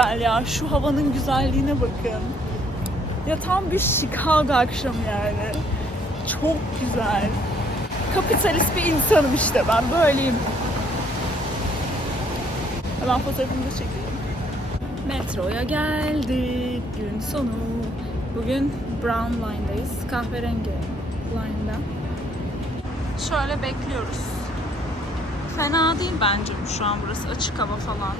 güzel ya. Şu havanın güzelliğine bakın. Ya tam bir Chicago akşamı yani. Çok güzel. Kapitalist bir insanım işte ben. Böyleyim. Hemen fotoğrafımı da çekeyim. Metroya geldik. Gün sonu. Bugün Brown Line'dayız. Kahverengi line'da. Şöyle bekliyoruz. Fena değil bence şu an burası. Açık hava falan.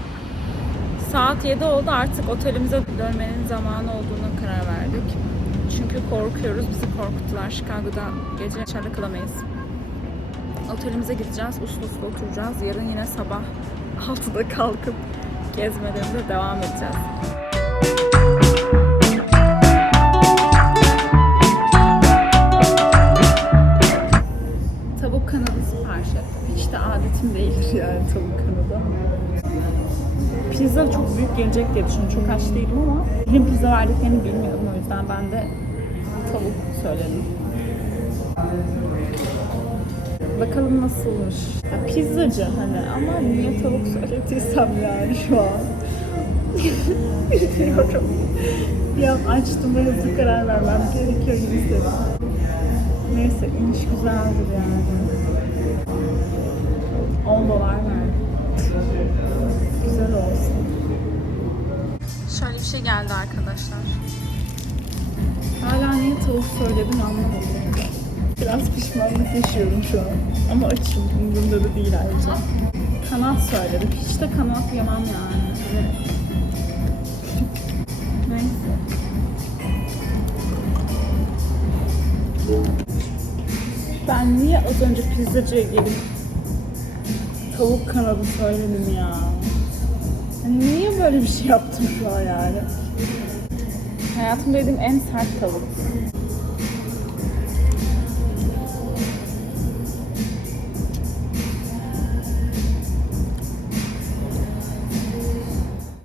Saat 7 oldu, artık otelimize dönmenin zamanı olduğuna karar verdik. Çünkü korkuyoruz. Bizi korkuttular. Chicago'da gece içeride kalamayız. Otelimize gideceğiz. Uslu uslu oturacağız. Yarın yine sabah 6'da kalkıp gezmelerimize devam edeceğiz. Tavuk kanadı sipariş ettim. Hiç de adetim değildir yani tavuk kanadı. Pizza çok büyük gelecek diye düşündüm. Çok aç değilim ama hem pizza verdiklerini bilmiyordum. O yüzden ben de tavuk söyledim. Bakalım nasılmış. Ya, pizzacı hani ama niye tavuk söylediysem yani şu an. Bilmiyorum. Bir an açtım ve hızlı karar vermem gerekiyor gibi istedim. Neyse iniş güzeldir yani. $10 verdim. Güzel olsun. Şöyle bir şey geldi arkadaşlar. Hala niye tavuk söyledim anlamadım. Biraz pişmanlık yaşıyorum şu an. Ama açım. Umurumda da değil ayrıca. Kanat söyledim. Hiç de kanat yemem yani. Neyse. Ben niye az önce pizzacıya gelip tavuk kanadı söyledim ya? Yani niye böyle bir şey yaptım şu an yani? Hayatımda yediğim en sert tavuk.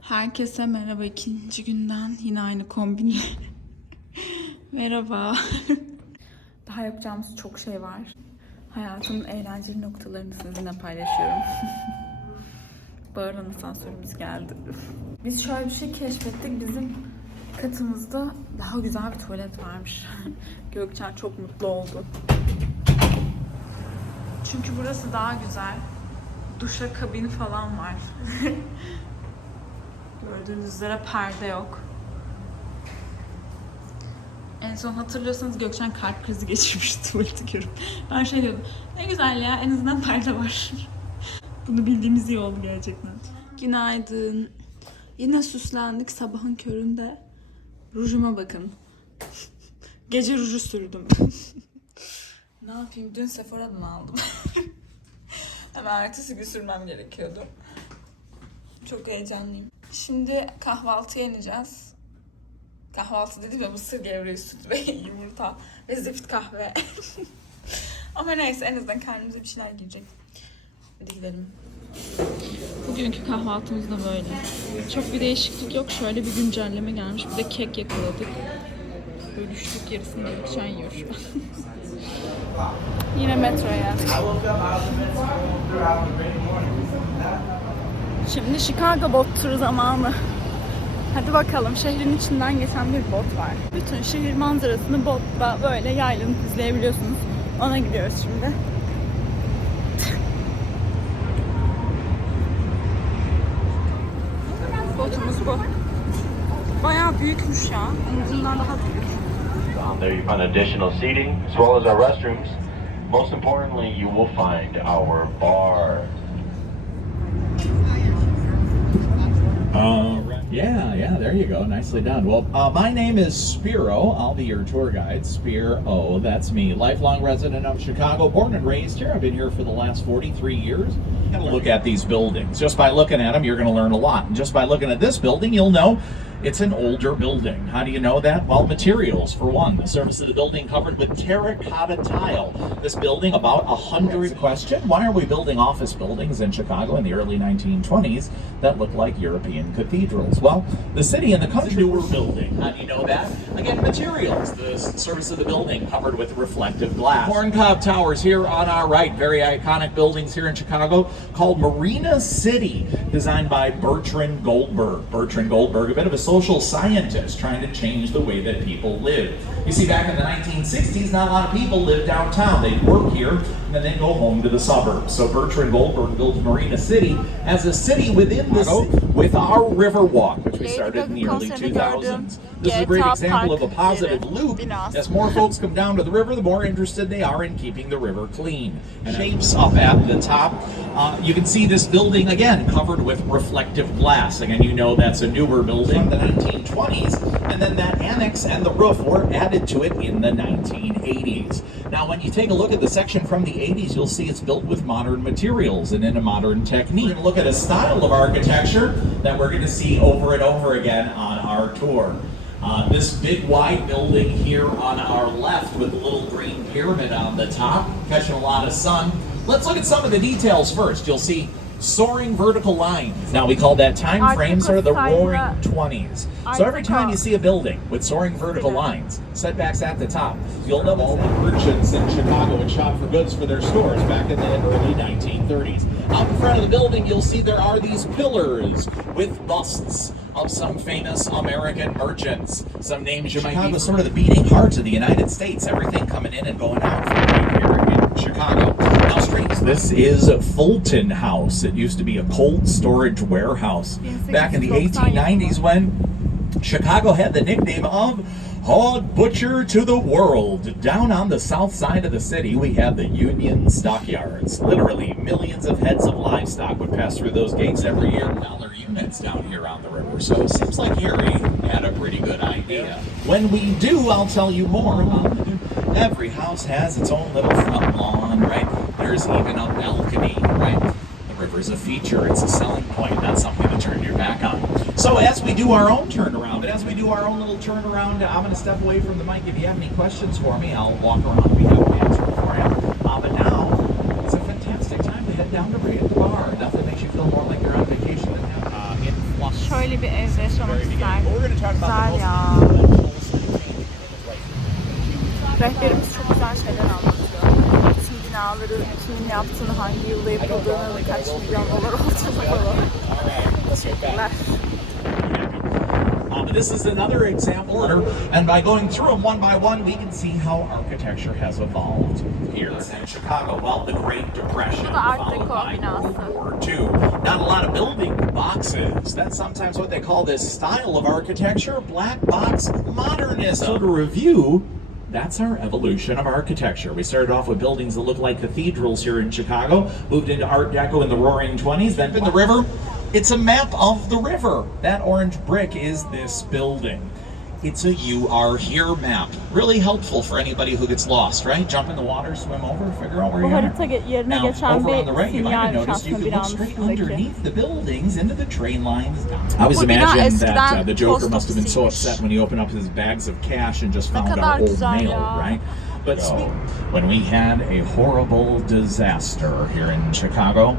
Herkese merhaba, ikinci günden yine aynı kombinle. Merhaba. Daha yapacağımız çok şey var. Hayatımın eğlenceli noktalarını sizinle paylaşıyorum. Bağıran asansörümüz geldi. Biz şöyle bir şey keşfettik. Bizim katımızda daha güzel bir tuvalet varmış. Gökçen çok mutlu oldu. Çünkü burası daha güzel. Duşa kabini falan var. Gördüğünüz üzere perde yok. En son hatırlıyorsanız Gökçen kalp krizi geçirmişti tuvaleti görüp. Ben şey diyordum, ne güzel ya, en azından perde var. Bunu bildiğimiz iyi oldu gerçekten. Günaydın. Yine süslendik sabahın köründe. Rujuma bakın. Gece ruju sürdüm. Ne yapayım, dün Sephora'dan aldım. Hemen ertesi gün sürmem gerekiyordu. Çok heyecanlıyım. Şimdi kahvaltıya ineceğiz. Kahvaltı dedim ya, mısır gevreği, süt ve yumurta ve zifit kahve. Ama neyse, en azından kendimize bir şeyler girecek. Hadi gidelim. Bugünkü kahvaltımız da böyle. Çok bir değişiklik yok. Şöyle bir güncelleme gelmiş. Bir de kek yakaladık. Bölüştük, yarısını Gökçen yiyor şu an. Yine metroya. Şimdi Chicago bot turu zamanı. Hadi bakalım, şehrin içinden geçen bir bot var. Bütün şehir manzarasını botla böyle yaylanıp izleyebiliyorsunuz. Ona gidiyoruz şimdi. Botumuz bu. Bayağı büyükmüş ya. Bundan daha büyük. There you find additional seating as well as our restrooms. Most importantly, you will find our bar. Yeah, there you go. Nicely done. Well, my name is Spiro. I'll be your tour guide. Spiro, that's me. Lifelong resident of Chicago, born and raised here. I've been here for the last 43 years. Look at these buildings. Just by looking at them, you're going to learn a lot. And just by looking at this building, you'll know It's an older building. How do you know that? Well, materials, for one. The surface of the building covered with terracotta tile. This building, about 100. Question, why are we building office buildings in Chicago in the early 1920s that look like European cathedrals? Well, the city and the country were building. How do you know that? Again, materials. The surface of the building covered with reflective glass. Corncob Towers here on our right. Very iconic buildings here in Chicago called Marina City, designed by Bertrand Goldberg. Bertrand Goldberg, a bit of a social scientist trying to change the way that people live. You see, back in the 1960s, not a lot of people lived downtown. They'd work here and then they'd go home to the suburbs. So Bertrand Goldberg built Marina City as a city within the city with our river walk, which we started in the early 2000s. This is a great example of a positive loop. As more folks come down to the river, the more interested they are in keeping the river clean. And shapes up at the top. You can see this building, again, covered with reflective glass. Again, you know that's a newer building from the 1920s, and then that annex and the roof were added to it in the 1980s. Now, when you take a look at the section from the 80s, you'll see it's built with modern materials and in a modern technique. We're going to look at a style of architecture that we're going to see over and over again on our tour. This big wide building here on our left with a little green pyramid on the top, catching a lot of sun. Let's look at some of the details first. You'll see soaring vertical lines. Now we call that time frames or the roaring 20s. So every time you see a building with soaring vertical lines, setbacks at the top, you'll know all the merchants in Chicago would shop for goods for their stores back in the early 1930s. Out in front of the building, you'll see there are these pillars with busts of some famous American merchants. Some names you might know. Chicago, sort of the beating heart of the United States. Everything coming in and going out from right here in Chicago. Now, this is Fulton House. It used to be a cold storage warehouse back in the 1890s when Chicago had the nickname of Hog Butcher to the World. Down on the south side of the city, we have the Union Stockyards. Literally millions of heads of livestock would pass through those gates every year. Dollar units down here on the river. So it seems like Harry had a pretty good idea. When we do, I'll tell you more about it. Every house has its own little front lawn, right? There's even a balcony, right? The river's a feature, it's a selling point, not something to turn your back on. So as we do our own turnaround, I'm going to step away from the mic. If you have any questions for me, I'll walk around and be happy to answer them for you. But now, it's a fantastic time to head down to Ray at the bar. Nothing makes you feel more like you're on vacation than having in Flux. Şöyle bir evde yaşamak isterdim. Güzel ya. Rehberimiz çok güzel şeyler anlatıyor. Tüm binaları, kimin yaptığını, hangi yılda yapıldığını, kaç milyon dolar olduğunu falan. Teşekkürler. This is another example, and by going through them one by one, we can see how architecture has evolved here in Chicago. Well, the Great Depression, followed by World War II. Not a lot of building boxes. That's sometimes what they call this style of architecture, black box modernism. So to review, that's our evolution of architecture. We started off with buildings that look like cathedrals here in Chicago, moved into Art Deco in the Roaring 20s, then in the river. It's a map of the river. That orange brick is this building. It's a You Are Here map. Really helpful for anybody who gets lost, right? Jump in the water, swim over, figure out where you are. Now, over on the right, you might have noticed you can look straight underneath the buildings into the train lines. I always imagine that the Joker must have been so upset when he opened up his bags of cash and just found our old mail, right? But when we had a horrible disaster here in Chicago,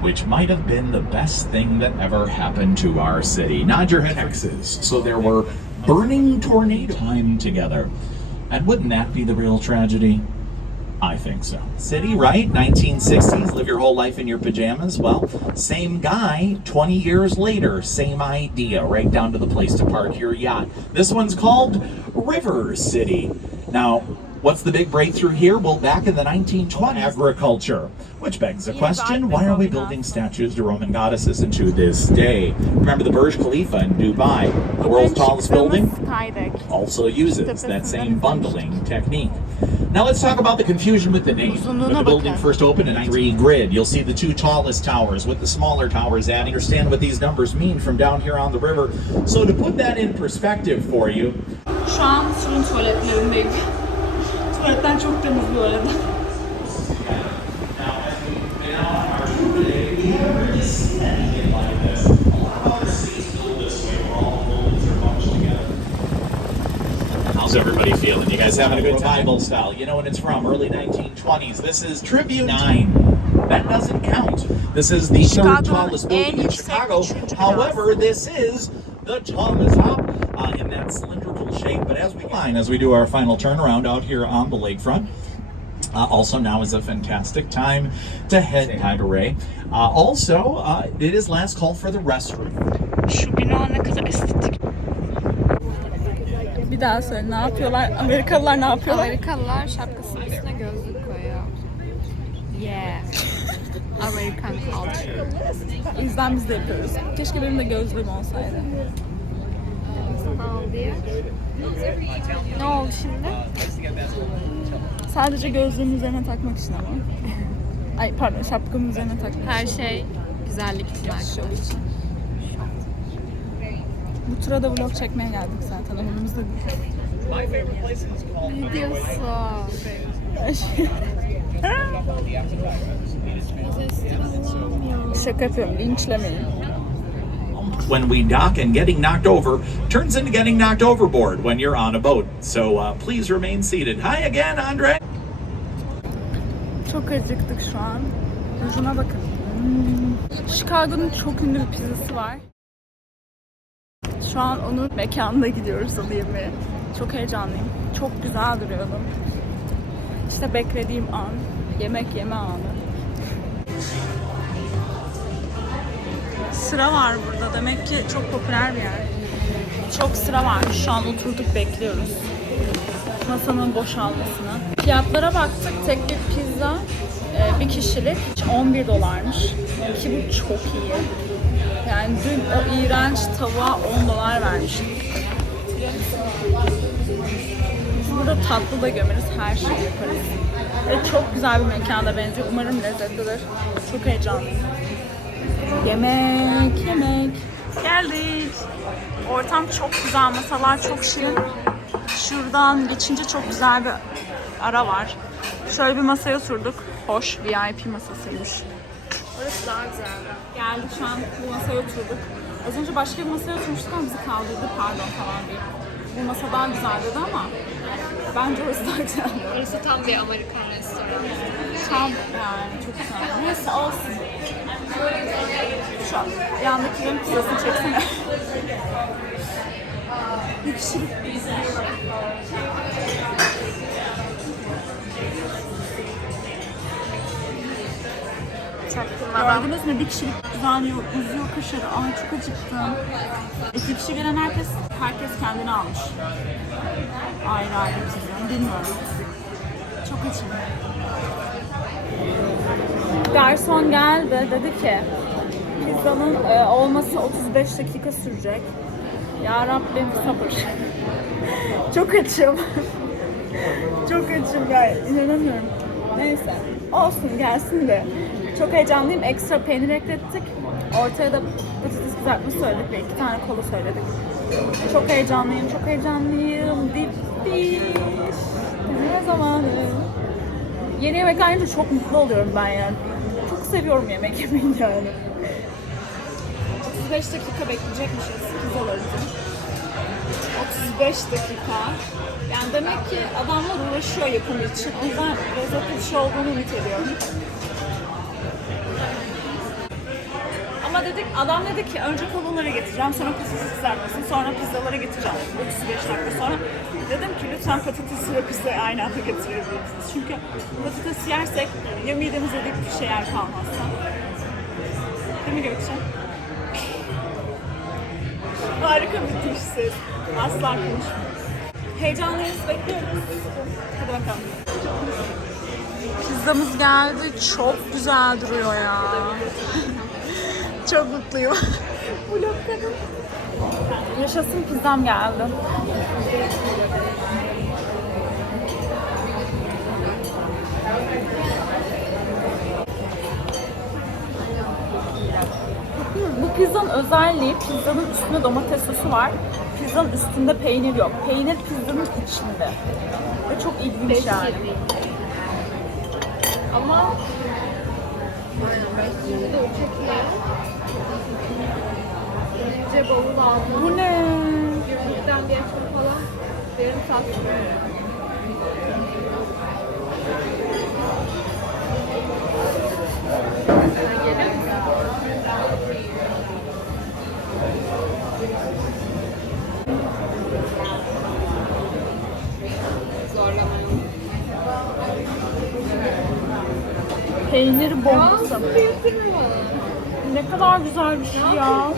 which might have been the best thing that ever happened to our city. Nod your head, Texas. So there were burning tornadoes time together. And wouldn't that be the real tragedy? I think so. City, right? 1960s, live your whole life in your pajamas. Well, same guy, 20 years later, same idea, right down to the place to park your yacht. This one's called River City. Now, what's the big breakthrough here? Well, back in the 1920s, agriculture. Which begs the question, why are we building statues to Roman goddesses into this day? Remember the Burj Khalifa in Dubai, the world's tallest building? Also uses that same bundling technique. Now let's talk about the confusion with the name. When the building first opened in 19 grid, you'll see the two tallest towers with the smaller towers adding. Understand what these numbers mean from down here on the river. So to put that in perspective for you. Şu an fırın tuvaletlerindeyim. Tuvaletler çok temiz bu arada. everybody feeling? You guys having a good time? Bible style. You know what it's from? Early 1920s. This is Tribute 9. That doesn't count. This is the third tallest building in Chicago. However, this is the tallest top in that cylindrical shape. But as we do our final turnaround out here on the lakefront, also now is a fantastic time to head hi to Ray. It is last call for the restroom. Şu bina ne kadar estetik. Bir daha söyle, ne yapıyorlar? Amerikalılar ne yapıyorlar? Amerikalılar şapkasının üstüne gözlük koyuyor. Yeah. American culture. O yüzden biz de yapıyoruz. Keşke benim de gözlüğüm olsaydı. Al diye. Ne oldu şimdi? Sadece gözlüğümün üzerine takmak için ama. Ay pardon, şapkamın üzerine takmak Her için. şey güzellik için Şov arkadaşlar. için. Bu tura da vlog çekmeye geldik zaten. Önümüzde Ne diyorsun? şaka yapıyorum. Linçlemeyin. When we dock, and getting knocked over turns into getting knocked overboard when you're on a boat. So please remain seated. Hi again, Andre. Çok acıktık şu an. Ucuna bakın. Chicago'nun çok ünlü bir pizzası var. Şu an onun mekanına gidiyoruz onu yemeye. Çok heyecanlıyım. Çok güzel duruyordu. İşte beklediğim an. Yemek yeme anı. Sıra var burada. Demek ki çok popüler bir yer. Çok sıra varmış. Şu an oturduk bekliyoruz. Masanın boşalmasını. Fiyatlara baktık. Tek bir pizza bir kişilik $11'mış. Ki bu çok iyi. Yani dün o iğrenç tavuğa $10 vermiştik. Biz burada tatlı da gömeriz. Her şeyi yaparız. Ve çok güzel bir mekana benziyor. Umarım lezzetlidir. Çok heyecanlıyım. Yemek. Geldik. Ortam çok güzel, masalar çok şirin. Şuradan geçince çok güzel bir ara var. Şöyle bir masaya oturduk. Hoş, VIP masasıymış. Orası daha güzeldi. Geldik şu an bu masaya oturduk. Az önce başka bir masaya oturmuştuk ama bizi kaldırdı, pardon falan diye. Bu masa daha güzel dedi ama bence orası daha güzel. Orası tam bir Amerikan restoranı. Tam yani çok güzel. Neyse olsun. Şu an yandakilerin pizzasını çeksene. Bir kişilik pizza. Gördünüz mü? Bir kişilik uzanıyor, uzuyor kaşarı. Ay çok acıktım. İki kişi gelen herkes kendini almış. Ayrı ayrı pizza. Bilmiyorum. Çok açım. Garson geldi, dedi ki pizzanın olması 35 dakika sürecek. Ya Rabbim sabır. Çok açım. Çok açım ya, inanamıyorum. Neyse, olsun gelsin de. Çok heyecanlıyım. Ekstra peynir eklettik. Ortaya da patates kızartması söyledik ve 2 tane kola söyledik. Çok heyecanlıyım. Dip. Ne zamanı? Yeni yemek aynı çok mutlu oluyorum ben yani. Çok seviyorum yemek yemeyi yani. 35 dakika bekleyecekmişiz pizzalarımızı. 35 dakika. Yani demek ki adamlar uğraşıyor yapımı için. O yüzden lezzetli bir şey olduğunu ümit ediyorum. Ama adam dedi ki önce kolaları getireceğim, sonra patates kızartmasını, sonra pizzaları getireceğim. 35 dakika sonra. Dedim ki lütfen patatesi ve pizzayı aynı anda getirebilirsiniz. Çünkü patates yersek ya midemize bir şey yer kalmazsa. Değil mi Gökçe? Harika bir diş ses. Asla konuşmuyor. Heyecanlıyız, bekliyoruz. Hadi bakalım. Pizzamız geldi. Çok güzel duruyor ya. Çok mutluyum. Vlog kadın. Yaşasın, pizzam geldi. Bu pizzanın özelliği, pizzanın üstünde domates sosu var. Pizzanın üstünde peynir yok. Peynir pizzanın içinde. Ve çok ilginç yani. Ama Önce bavul aldım. bu ne? Gümrükten bir açma falan. Derin tatlı. Zorlamayın. Peynir bombası. Yaptırma. Ne kadar güzel bir şey ya.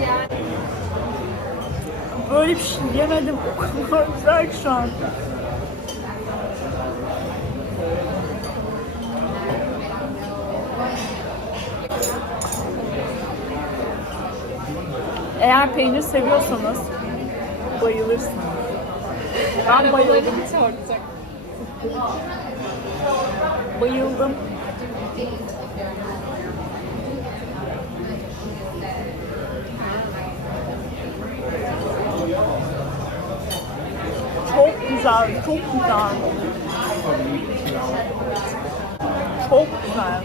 Böyle bir şey yemedim. O kadar güzel ki şu an. Eğer peynir seviyorsanız bayılırsınız. Ben bayıldım. Bayıldım. Çok güzel, çok güzel. Çok güzel.